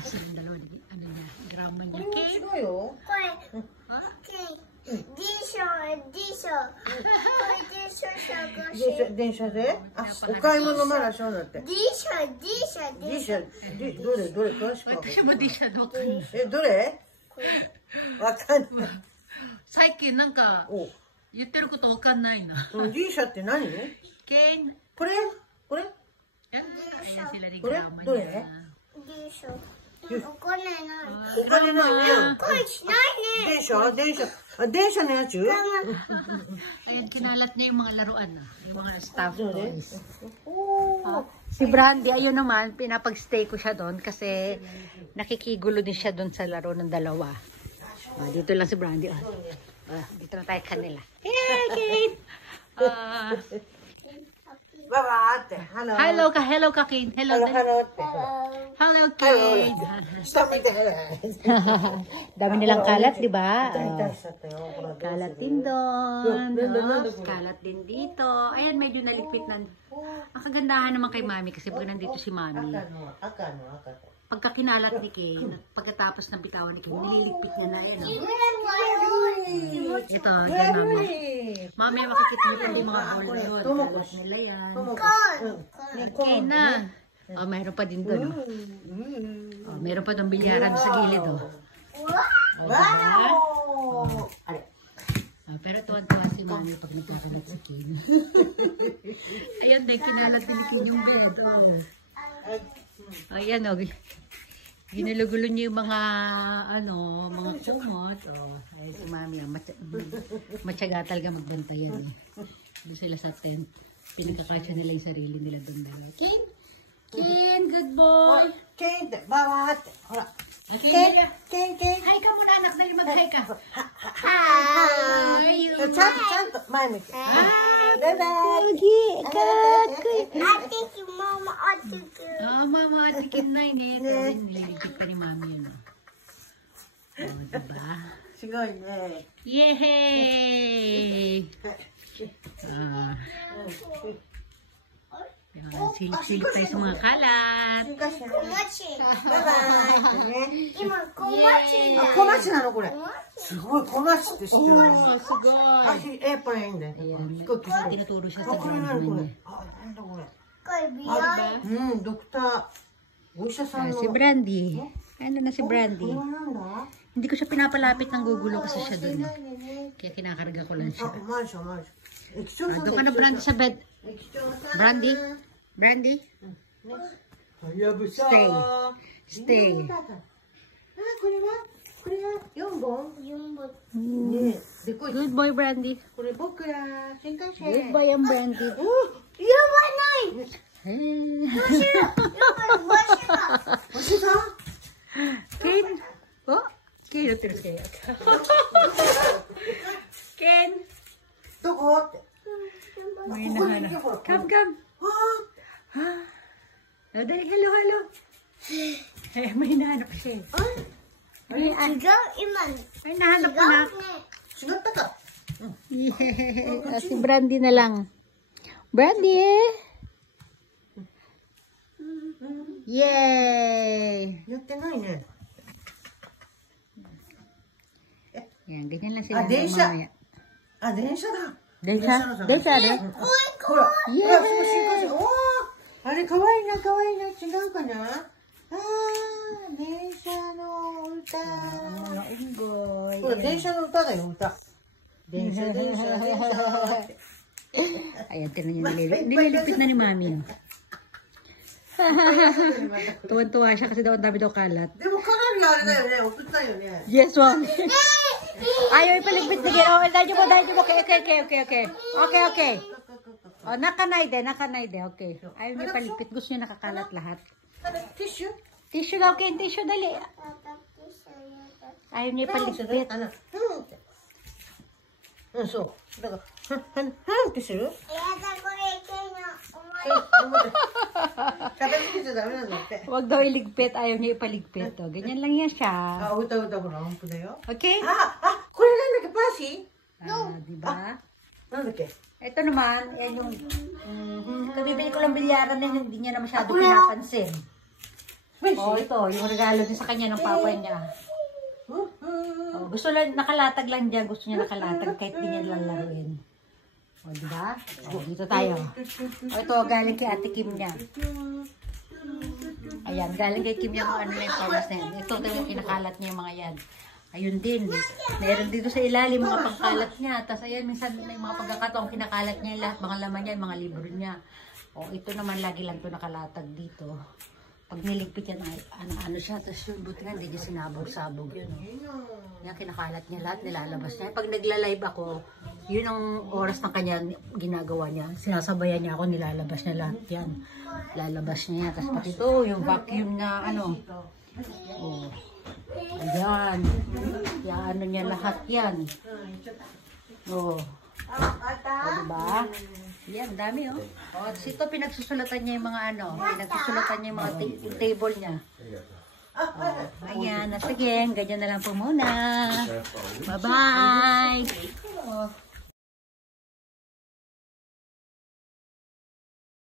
Sila dalawa, ano niya, drama niya. Kate? Denshaでお買い物まだしょうだって。どれ詳しく。私もディシャのわかんない。どれわかんない。最近なんか言ってることわかんないな。ディシャって何？Ken? これ？ Ayan sila ni これ drama どれ？ niya. お金ないね。電車のやつ？ Ayan, kinalat niya yung mga laruan na. Yung mga stuffed toys. Si Brandy, ayun naman, pinapag-stay ko siya doon kasi nakikigulo din siya doon sa laro ng dalawa. Dito lang si Brandy. Dito lang tayo kanila. Hey, Kate! Hello ka, Kate. Hello, Kate. Dami nilang kalat, di ba? Kalat din doon. Kalat din dito. Ayan, medyo nalikpit na. Ang kagandahan naman kay Mami kasi pag nandito si Mami, pagka kinalat ni Kane, pagkatapos ng bitawan ni Kane, nililigpit niya na yan. Ito, dyan Mami. Mami, makikita nyo yung mga ulo doon. Kalat nila yan. Kane na. Mayroon pa din doon. Mayroon pa doon bilyaran sa gilid. Pero tuwan-tuwa si Mami pag nagkakalat si Kane. Ayan din, kinalat din Kane yung bed. Ayan ginulugulo niyo yung mga mga kumot. Ay si Mami, matyaga talaga magbantayan. Doon sila sa tent. Pinagkakasya nila yung sarili nila doon. Kane, good boy. Kane, bawat. Kane. Hi ka muna anak, dali mag-hi ka. Hi. Chant, Mami. Bye-bye. Mama, atikin na yun. Nililigpit pa ni Mami yun. Diba? Sigoi ne. Yay! Silip-silip tayo sa mga kalat. Bye-bye. Komachi na no, これ。すごい、komachiって知ってるの？すごい。エプロンで。Tinuturo siya sa drama niya. なんだこれ。 doktor. Si Brandy. Ano na si Brandy? Hindi ko siya pinapalapit ng gugulo kasi siya doon. Kaya kinakarga ko lang siya. Doon ka na Brandy sa bed. Brandy? Brandy? Stay. Good boy, Brandy. Good boy ang Brandy. Ken? Ken, terus kayak. Ken? Come. Dali, hello. May nahanap siya. May nahanap ko na. Si Brandy na lang. Brandy! Yay! Yan, ganyan lang sila. Densha da. Densha de? Yay! Are, kawaii na. 違うかな? Densha no uta. Densha no uta da yo, uta. Densha. Ayan, tinan niyo. Nililipit na ni Mami. Tuwan-tuwa siya kasi daw ang dami daw kalat. Yes, Mami. Ayaw ipaligpit na gano'n. Dahil mo. Okay. Nakanay de. Okay. Ayaw niya ipaligpit. Gusto niya nakakalat lahat. Tissue daw, Ken. Tissue, dali. Ayaw niya ipaligpit. Tissue? Huwag daw iligpit. Ayaw niya ipaligpit. Ganyan lang yan siya. Okay? Diba? Ito naman, yan yung kabibili ko lang bilyaran na hindi niya na masyado pinapansin. Oh, ito, yung regalo din sa kanya ng papa niya. Oh, gusto lang, nakalatag lang dyan. Gusto niya nakalatag kahit di niya lalaruin. O, diba? O, dito tayo. O, ito, galing kay Ate Kim niya. Ayan, galing kay Kim yung ano na yung promise na yan. Ito, talagang kinakalat niya yung mga yan. Ayun din. Meron dito sa ilalim mga pagkalat niya. Tapos ayan, minsan may mga pagkakataong kinakalat niya yung lahat. Mga laman niya, yung mga libro niya. O, ito naman lagi lang ito nakalatag dito. Pag niligpit yan, ano siya, tapos yung buti nga, hindi niya sinabog-sabog yun. Yan, kinakalat niya lahat, nilalabas niya. Pag nagla-live ako, yun ang oras ng kanya ginagawa niya. Sinasabayan niya ako, nilalabas niya lahat yan. Lalabas niya yan. Tapos pati ito, yung vacuum na ano. Oh. Ayan. Yan, ano niya lahat yan. Oh. O, diba? Yan, dami oh. O, ito pinagsusulatan niya yung mga ano, pinagsusulatan niya yung mga yung table niya. O, ayan, sige, ganyan na lang po muna. Bye-bye!